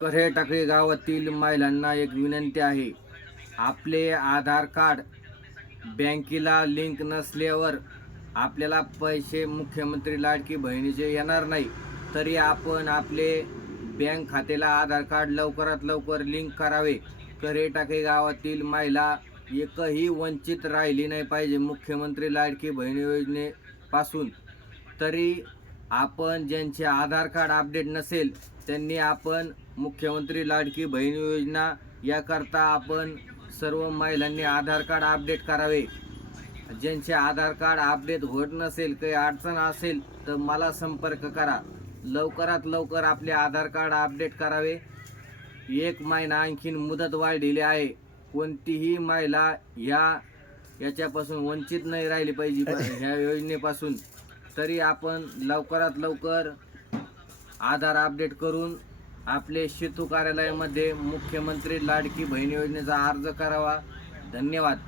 कऱ्हे टाकळी गावातील महिलांना एक विनंती आहे. आपले आधार कार्ड बँकेला लिंक नसल्यावर आपल्याला पैसे मुख्यमंत्री लाडकी बहिणीचे येणार नाही. तरी आपण आपले बँक खात्याला आधार कार्ड लवकरात लवकर लिंक करावे. कऱ्हे टाकळी गावातील महिला एकही वंचित राहिली नाही पाहिजे मुख्यमंत्री लाडकी बहिणी योजनेपासून. तरी आपण ज्यांचे आधार कार्ड अपडेट नसेल त्यांनी आपण मुख्यमंत्री लाडकी बहीण योजना याकरता आपण सर्व महिलांनी आधार कार्ड अपडेट करावे. ज्यांचे आधार कार्ड अपडेट होत नसेल काही अडचण असेल तर मला संपर्क करा. लवकरात लवकर आपले आधार कार्ड अपडेट करावे. एक महिना आणखीन मुदत वाढलेली आहे. कोणतीही महिला ह्या याच्यापासून वंचित नाही राहिली पाहिजे ह्या योजनेपासून. तरी आपण लवकरात लवकर आधार अपडेट करून आपले सेतू कार्यालयामध्ये मुख्यमंत्री लाडकी बहीण योजनेचा अर्ज करावा. धन्यवाद.